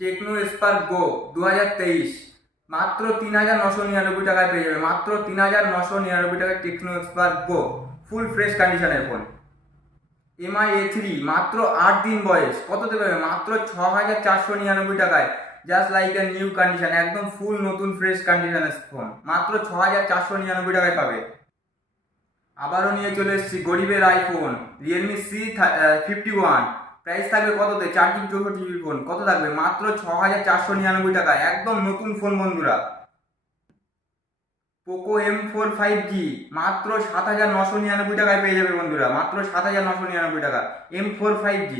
Tecno Spark গো 2023 মাত্র 3999 টাকায় পেয়ে যাবে। মাত্র 3999 টাকায় টেকনো স্পার্ক গো ফুল ফ্রেশ কন্ডিশনের ফোন। MI A3 মাত্র 8 দিন বয়স, কততে পাবে? মাত্র 6499 টাকায়। Just like a new condition, একদম ফুল নতুন ফ্রেশ কন্ডিশনের ফোন মাত্র 6499 টাকায় পাবে। আবারও নিয়ে চলে এসেছি গরিবের আইফোন রিয়েলমি C51। প্রাইস থাকবে কততে? 4 GB 64 GB ফোন। কত থাকবে? মাত্র 6499 টাকায়, একদম নতুন ফোন বন্ধুরা। পোকো M4 5G মাত্র 7999 টাকায় পেয়ে যাবে বন্ধুরা, মাত্র 7999 টাকা। M4 5G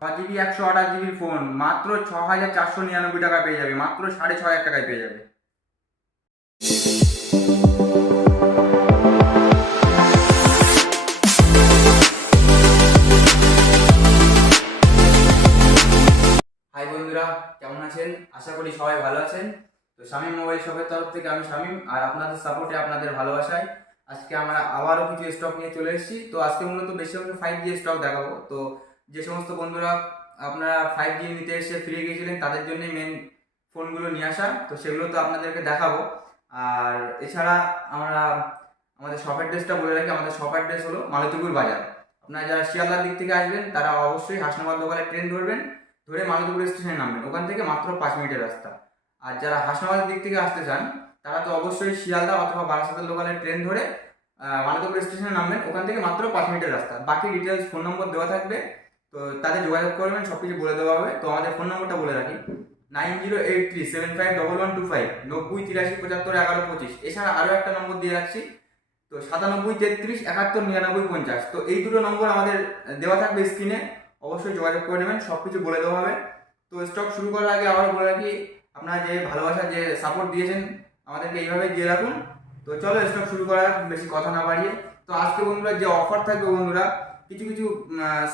6 GB 128 GB phone মাত্র 6499 টাকায় পেয়ে যাবে, মাত্র 6500 টাকায় পেয়ে যাবে। হাই বন্ধুরা, কেমন আছেন? আশা করি সবাই ভালো আছেন। তো শামীম মোবাইল শপের তরফ থেকে আমি শামীম, আর আপনাদের সাপোর্টে, আপনাদের ভালোবাসায় আজকে আমরা আবারও কিছু স্টক নিয়ে চলে এসেছি। তো আজকে মূলত বেশিরভাগ 5G স্টক দেখাবো। তো যে সমস্ত বন্ধুরা আপনারা 5G নিতে এসে ফিরে গিয়েছিলেন তাদের জন্য মেন ফোনগুলো নিয়ে আসা, তো সেগুলো তো আপনাদেরকে দেখাবো। আর এছাড়া আমরা আমাদের শপ অ্যাড্রেসটা বলে রাখি। আমাদের শপ অ্যাড্রেস হলো মালতীপুর বাজার। আপনারা যারা শিয়ালদার দিক থেকে আসবেন তারা অবশ্যই হাসনাবাদ লোকালে ট্রেন ধরবেন, ধরে মালতীপুর স্টেশনে নামবেন, ওখান থেকে মাত্র 5 মিনিটের রাস্তা। আর যারা হাসনাবাদের দিক থেকে আসতে চান তারা তো অবশ্যই শিয়ালদা অথবা বারাসাতের লোকালে ট্রেন ধরে মালতীপুর স্টেশনে নামবেন, ওখান থেকে মাত্র 5 মিনিটের রাস্তা। বাকি ডিটেলস ফোন নম্বর দেওয়া থাকবে, তো তাদের যোগাযোগ করবেন, সব কিছু বলে দেওয়া হবে। তো আমাদের ফোন নম্বরটা বলে রাখি 9083751125, 9083751125। এছাড়া আরও একটা নম্বর দিয়ে রাখছি, তো 9733719950। তো এই দুটো নম্বর আমাদের দেওয়া থাকবে স্ক্রিনে, অবশ্যই যোগাযোগ করে নেবেন, সব কিছু বলে দেওয়া হবে। তো স্টক শুরু করার আগে আবার বলে রাখি, আপনারা যে ভালোবাসা, যে সাপোর্ট দিয়েছেন আমাদেরকে এইভাবে দিয়ে রাখুন। তো চলো স্টক শুরু করা যাক, বেশি কথা না বাড়িয়ে। তো আজকে বন্ধুরা যে অফার থাকবে বন্ধুরা, কিছু কিছু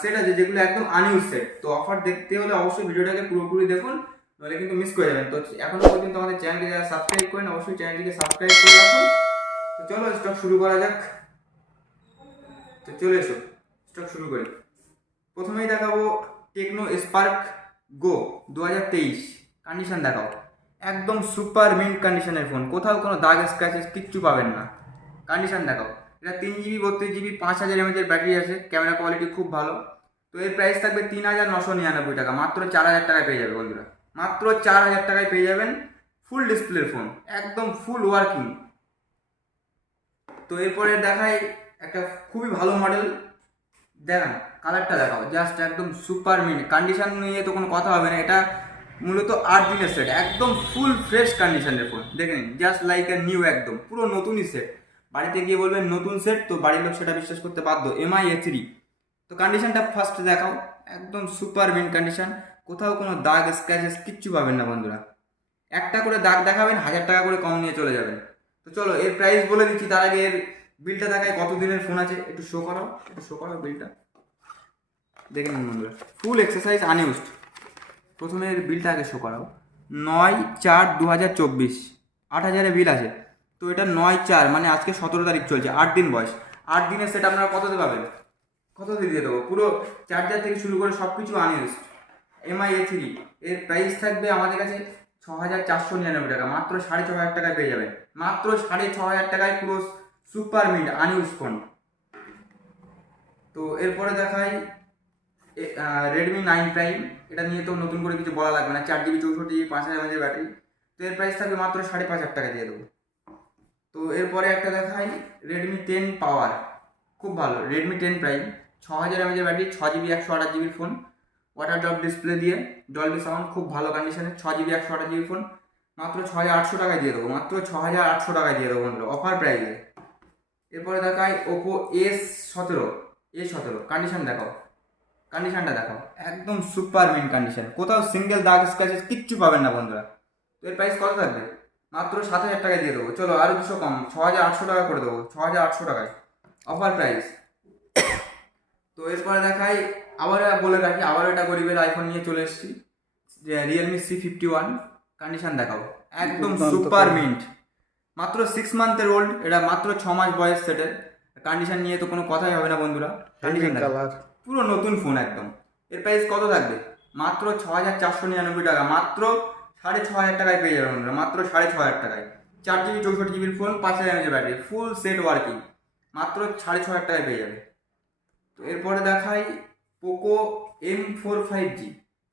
সেট আছে যেগুলো একদম আনইউজ সেট। তো অফার দেখতে হলে অবশ্যই ভিডিওটাকে পুরোপুরি দেখুন, নাহলে কিন্তু মিস করে যাবেন। তো এখনো পর্যন্ত আমাদের চ্যানেলকে যারা সাবস্ক্রাইব করেন অবশ্যই চ্যানেলটিকে সাবস্ক্রাইব করে রাখুন। তো চলো স্টক শুরু করা যাক। তো চলে এসো স্টক শুরু করি। প্রথমেই দেখাবো টেকনো স্পার্ক গো 2023। কন্ডিশন দেখাও, একদম সুপার মিন্ট কন্ডিশনের ফোন, কোথাও কোনো দাগ স্ক্র্যাচেস কিচ্ছু পাবেন না। কন্ডিশন দেখাও। এটা 3 GB 32 GB 5000 mAh ব্যাটারি আছে, ক্যামেরা কোয়ালিটি খুব ভালো। তো এর প্রাইস থাকবে 3999 টাকা, মাত্র 4000 টাকায় পেয়ে যাবে বন্ধুরা, মাত্র 4000 টাকায় পেয়ে যাবেন ফুল ডিসপ্লের ফোন, একদম ফুল ওয়ার্কিং। তো এরপরে দেখাই একটা খুবই ভালো মডেল, দেখান কালারটা দেখাও, জাস্ট একদম সুপার মিন্ট কন্ডিশন নিয়ে তো কোনো কথা হবে না। এটা মূলত 8 দিনের সেট, একদম ফুল ফ্রেশ কন্ডিশনের ফোন, দেখে নিন, জাস্ট লাইক এ নিউ, একদম পুরো নতুনই সেট। বাড়িতে গিয়ে বলবেন নতুন সেট, তো বাড়ির লোক সেটা বিশ্বাস করতে বাধ্য। MI A3। তো কন্ডিশনটা ফার্স্ট দেখাও, একদম সুপার মিন্ট কন্ডিশন, কোথাও কোনো দাগ স্ক্র্যাচেস কিচ্ছু পাবেন না বন্ধুরা। একটা করে দাগ দেখাবেন, 1000 টাকা করে কম নিয়ে চলে যাবেন। তো চলো এর প্রাইস বলে দিচ্ছি, তার আগে এর বিলটা দেখায়, কত দিনের ফোন আছে একটু শো করাও, একটু শো করাও বিলটা, দেখে নিন বন্ধুরা, ফুল এক্সারসাইজ আনইউজড। প্রথমে এর বিলটা আগে শো করাও, 9/4/2024, 8000 বিল আছে। তো এটা 9/4 মানে আজকে 17 তারিখ চলছে, 8 দিন বয়স। 8 দিনের সেট আপনারা কততে পাবেন? কততে দিয়ে দেবো? পুরো চার্জার থেকে শুরু করে সব কিছু আনইউজড। MI A3 এর প্রাইস থাকবে আমাদের কাছে 6499 টাকা, মাত্র 6500 টাকায় পেয়ে যাবেন, মাত্র 6500 টাকায় পুরো সুপার মিন্ট আনইউজ ফোন। তো এরপরে দেখাই রেডমি 9 প্রাইম। এটা নিয়ে তো নতুন করে কিছু বলা লাগবে না, 4 GB 64 GB 5000 mAh ব্যাটারি। তো এর প্রাইস থাকবে মাত্র 5500 টাকা দিয়ে দেবো। তো এরপরে একটা দেখাই রেডমি 10 পাওয়ার, খুব ভালো Redmi 10 prime, 6000 mAh battery, 6 GB 128 GB phone, water drop display দিয়ে, ডলবি সাউন্ড, খুব ভালো কন্ডিশনে, 6 GB 128 GB ফোন, মাত্র 6800 টাকায় দিয়ে দেবো, মাত্র 6800 টাকায় দিয়ে দেবো বন্ধুরা, অফার প্রাইসে। এরপরে দেখাই ওপো A17। কন্ডিশন দেখাও, কন্ডিশনটা দেখাও, একদম সুপার মিন্ট কন্ডিশন, কোথাও সিঙ্গেল দাগ স্ক্র্যাচেস কিচ্ছু পাবেন না বন্ধুরা। তো এর প্রাইস কত থাকবে? মাত্র 7000 টাকায় দিয়ে দেবো। চলো আরও 200 কম, 6800 টাকা করে দেবো, 6800 টাকায় অফার প্রাইস। তো এরপরে দেখাই, আবার বলে রাখি, আবার এটা গরিবের আইফোন নিয়ে চলে এসেছি, যে রিয়েলমি C51। কন্ডিশন দেখাও, একদম সুপার মিন্ট, মাত্র 6 মান্থের ওল্ড, এটা মাত্র 6 মাস বয়স সেটের। কন্ডিশন নিয়ে তো কোনো কথাই হবে না বন্ধুরা, কন্ডিশন পুরো নতুন ফোন একদম। এর প্রাইস কত থাকবে? মাত্র 6,499 টাকা, মাত্র 6,500 টাকায় পেয়ে যাবেন বন্ধুরা, মাত্র 6,500 টাকায়। 4 GB 64 GB phone, 5000 mAh battery, full set working, মাত্র 5,500 টাকায় পেয়ে যাবে। তো এরপরে দেখাই পোকো M4 5G।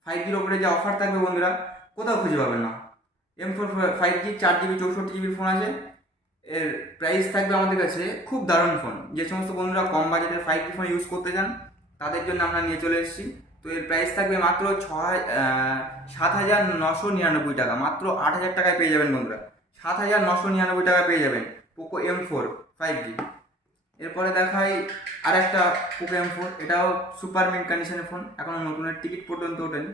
5Gর ওপরে যে অফার থাকবে বন্ধুরা কোথাও খুঁজে পাবেন না। M4 5G 4 GB 64 GB phone আছে, এর প্রাইস থাকবে আমাদের কাছে খুব দারুণ ফোন। যে সমস্ত বন্ধুরা কম বাজেটের 5G ফোন ইউজ করতে চান তাদের জন্য আমরা নিয়ে চলে এসেছি। তো এর প্রাইস থাকবে মাত্র 7,999 টাকা, মাত্র 8,000 টাকায় পেয়ে যাবেন বন্ধুরা, 7,999 টাকা পেয়ে যাবেন পোকো M4 5G। এরপরে দেখাই আর একটা পোকো M4, এটাও সুপার মিন্ট কন্ডিশনের ফোন, এখনো নতুনের টিকিট পর্যন্ত ওঠেনি।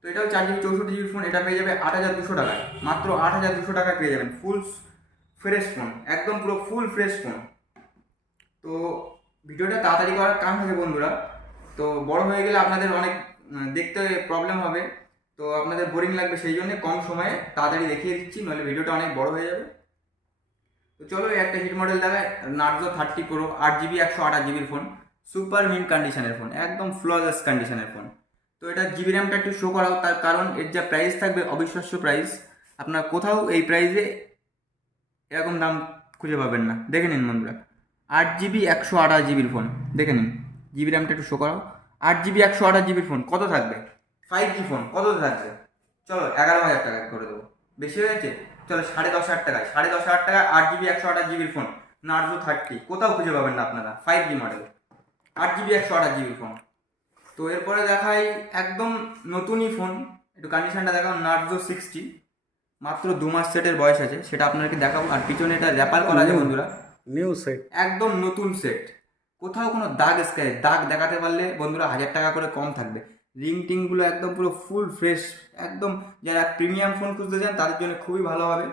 তো এটাও 4 GB 64 GB ফোন, এটা পেয়ে যাবে 8,200 টাকায়, মাত্র 8,200 টাকায় পেয়ে যাবেন ফুল ফ্রেশ ফোন, একদম পুরো ফুল ফ্রেশ ফোন। তো ভিডিওটা তাড়াতাড়ি করার কারণ হচ্ছে বন্ধুরা, তো বড় হয়ে গেলে আপনাদের অনেক দেখতে প্রবলেম হবে, তো আপনাদের বোরিং লাগবে, সেই জন্য কম সময়ে তাড়াতাড়ি দেখিয়ে দিচ্ছি, নইলে ভিডিওটা অনেক বড় হয়ে যাবে। তো চলো একটা হিট মডেল দেখায়, Narzo 30 pro, 8 GB 128 GB phone, super mint কন্ডিশনের ফোন, একদম ফ্ললেস কন্ডিশনের ফোন। তো এটা জিবি র্যামটা একটু শো করাও, তার কারণ এর যা প্রাইস থাকবে অবিশ্বাস্য প্রাইস, আপনার কোথাও এই প্রাইসে এরকম দাম খুঁজে পাবেন না। দেখে নিন বন্ধুরা, 8 GB 128 GB ফোন, দেখে নিন জিবি র্যামটা একটু শো করাও। 8 GB 128 GB ফোন কত থাকবে? 5G ফোন কত থাকবে? চলো 11,000 টাকা করে দেবো, বেশি হয়ে যাচ্ছে, চলো 10,500 টাকায়, 10,500 টাকায় 8 GB 128 GB ফোন নার্জো 30, কোথাও খুঁজে পাবেন না আপনারা, 5G model 8 GB 128 GB phone. তো এরপরে দেখাই একদম নতুনই ফোন, একটু কন্ডিশনটা দেখাও, নার্জো 60, মাত্র 2 মাস সেটের বয়স আছে, সেটা আপনাকে দেখাবো। আর পিছনে এটা র্যাপার করা আছে বন্ধুরা, নিউ সেট, একদম নতুন সেট, কোথাও কোনো দাগ দেখাতে পারলে বন্ধুরা 1,000 টাকা করে কম থাকবে। রিং টিংগুলো একদম পুরো ফুল ফ্রেশ, একদম যারা প্রিমিয়াম ফোন খুঁজতে চান তাদের জন্য খুবই ভালো হবে।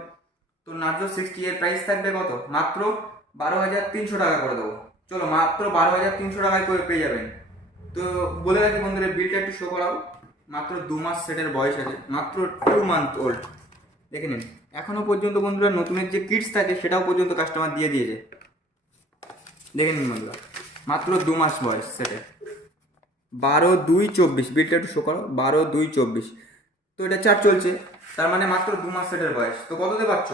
তো নার্জো 60 এর প্রাইস থাকবে কত? মাত্র 12,300 টাকা করে দেবো, চলো মাত্র 12,300 টাকায় করে পেয়ে যাবেন। তো বলে রাখি বন্ধুরা, বিলটা একটু শো করাও, মাত্র 2 মাস সেটের বয়স আছে, মাত্র 2 মান্থ ওল্ড, দেখে নিন। এখনো পর্যন্ত বন্ধুরা নতুনের যে কিটস থাকে সেটাও পর্যন্ত কাস্টমার দিয়ে দিয়েছে, দেখে নিন বন্ধুরা, মাত্র 2 মাস বয়স সেটে, 12/2/24, বিলটা একটু শো করো, 12/2/24। তো এটা চার্জ চলছে, তার মানে মাত্র 2 মাস সেটের বয়স। তো কততে পাচ্ছ?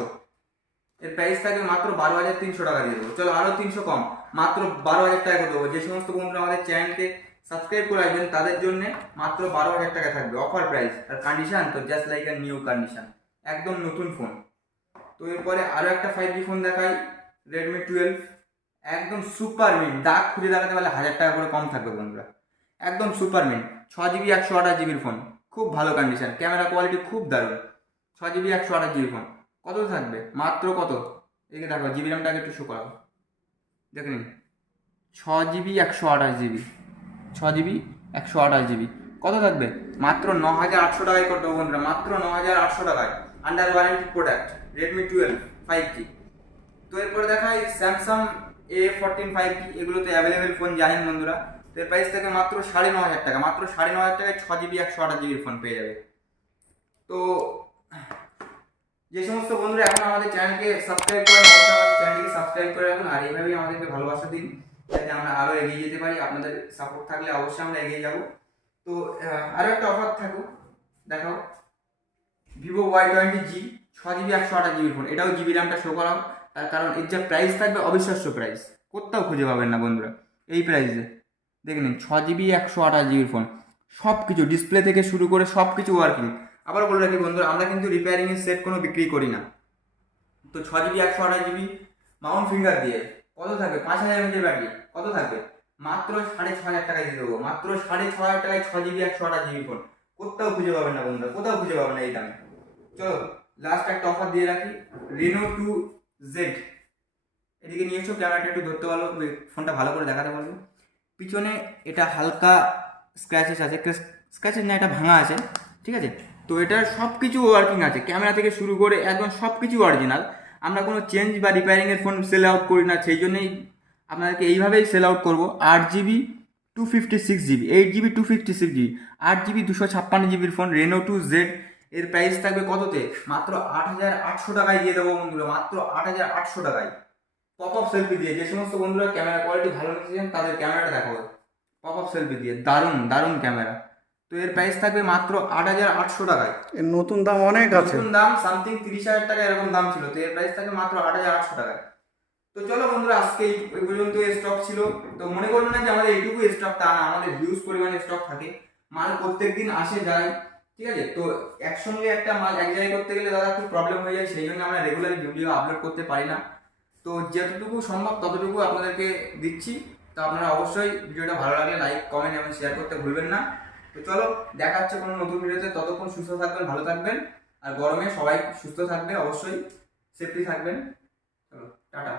এর প্রাইস থাকবে মাত্র 12,300 টাকা দিয়ে দেবো, চলো আরও 300 কম, মাত্র 12,000 টাকা করে দেবো। যে সমস্ত বন্ধুরা আমাদের চ্যানেলকে সাবস্ক্রাইব করে আসবেন তাদের জন্য মাত্র 12,000 টাকা থাকবে অফার প্রাইস। আর কন্ডিশন তো just like a new condition, একদম নতুন ফোন। তো এরপরে আরও একটা 5G ফোন দেখাই, রেডমি 12, একদম সুপার মিন্ট, দাগ খুঁজে দেখাতে পারলে 1,000 টাকা করে কম থাকবে বন্ধুরা, একদম super mint, 6 GB 128 GB phone, খুব ভালো কন্ডিশন, ক্যামেরা কোয়ালিটি খুব দারুণ, 6 GB 128 GB ফোন কত থাকবে? মাত্র কত, এদিকে দেখো জিবি র্যামটাকে একটু শো করাবো, দেখে নিন, 6 GB 128 GB, 6 GB 128 GB কত থাকবে? মাত্র 9,800 টাকায় করে দেবো বন্ধুরা, মাত্র 9,800 টাকায়, under warranty product, Redmi 12 5G। তো এরপরে দেখাই স্যামসাং A14 5G, এগুলো তো অ্যাভেলেবেল ফোন জানেন বন্ধুরা। তো এর প্রাইস থেকে মাত্র 9,500 টাকা, মাত্র 9,500 টাকায় 6 GB 128 GB ফোন পেয়ে যাবে। তো যে সমস্ত বন্ধুরা এখন আমাদের চ্যানেলকে সাবস্ক্রাইব করেন, অবশ্যই আমাদের চ্যানেলকে সাবস্ক্রাইব করে রাখুন, আর এইভাবেই আমাদেরকে ভালোবাসা দিন যাতে আমরা আরও এগিয়ে যেতে পারি। আপনাদের সাপোর্ট থাকলে অবশ্যই আমরা এগিয়ে যাব। তো আরও একটা অফার থাকুক, দেখাও Vivo Y20G 6 GB 128 GB phone, এটাও জিবি র্যামটা শো করাও, তার কারণ এর যা প্রাইস থাকবে অবিশ্বাস্য প্রাইস, কোথাও খুঁজে পাবেন না বন্ধুরা এই প্রাইসে। দেখে নিন 6 GB 128 GB ফোন, সব কিছু ডিসপ্লে থেকে শুরু করে সব কিছু ওয়ার্কিং। আবার বলে রাখি বন্ধুরা, আমরা কিন্তু রিপেয়ারিংয়ের সেট কোনো বিক্রি করি না। তো 6 GB 128 GB মাউন্ট ফিঙ্গার দিয়ে কত থাকবে? 5,000 mAh ব্যাটারি কত থাকবে? মাত্র 6,500 টাকায় দিয়ে দেবো, মাত্র 6,500 টাকায় 6 GB 128 GB ফোন, কোথাও খুঁজে পাবেন না বন্ধুরা, কোথাও খুঁজে পাবেন না এই দামে। চলো লাস্ট একটা অফার দিয়ে রাখি, রেনো 2Z, এদিকে নিয়ে এসো, ক্যামেরাটা একটু ধরতে পারবো, ফোনটা ভালো করে দেখাতে পারবো। পিছনে এটা হালকা স্ক্র্যাচেস আছে, স্ক্র্যাচেস না, এটা ভাঙা আছে, ঠিক আছে। তো এটার সব কিছু ওয়ার্কিং আছে, ক্যামেরা থেকে শুরু করে একদম সব কিছু অরিজিনাল। আমরা কোনো চেঞ্জ বা রিপেয়ারিংয়ের ফোন সেল আউট করি না, সেই জন্যই আপনাদেরকে এইভাবেই সেল আউট করবো। 8 GB 256 GB, 8 GB 256 GB, 8 GB 256 GBর ফোন রেনো 2Z, এর প্রাইস থাকবে কততে? মাত্র 8,800 টাকায় দিয়ে দেবো বন্ধুরা, মাত্র 8,800 টাকায়, পপ আপ সেলফি দিয়ে। যে সমস্ত বন্ধুরা ক্যামেরা কোয়ালিটি ভালো নিতে চান তাদের ক্যামেরাটা দেখাবো, পপ আপ সেলফি দিয়ে, দারুণ দারুণ ক্যামেরা। তো এর প্রাইস থাকবে মাত্র 8,800 টাকায়। এর নতুন দাম অনেক আছে। নতুন দাম সামথিং 30,000 টাকা এরকম দাম ছিল, তো এর প্রাইস থাকবে মাত্র 8,800 টাকায়। তো চলো বন্ধুরা, আজকে এই পর্যন্ত স্টক ছিল। তো মনে করবেন না যে আমাদের এইটুকু স্টক, তা না, আমাদের হিউজ পরিমাণে স্টক থাকে, মাল প্রত্যেকদিন আসে যায়, ঠিক আছে। তো একসঙ্গে একটা মাল এক জায়গায় করতে গেলে দাদা খুব প্রবলেম হয়ে যায়, সেই জন্য আমরা রেগুলার ভিডিও আপলোড করতে পারি না। তো যতটুকু সম্ভব ততটুকু আপনাদেরকে দিচ্ছি। তো আপনারা অবশ্যই ভিডিওটা ভালো লাগলে লাইক, কমেন্ট এবং শেয়ার করতে ভুলবেন না। তো চলো, দেখা হচ্ছে কোনো নতুন ভিডিওতে। ততক্ষণ সুস্থ থাকবেন, ভালো থাকবেন, আর গরমে সবাই সুস্থ থাকবেন, অবশ্যই সেফটি থাকবেন। চলো, টাটা।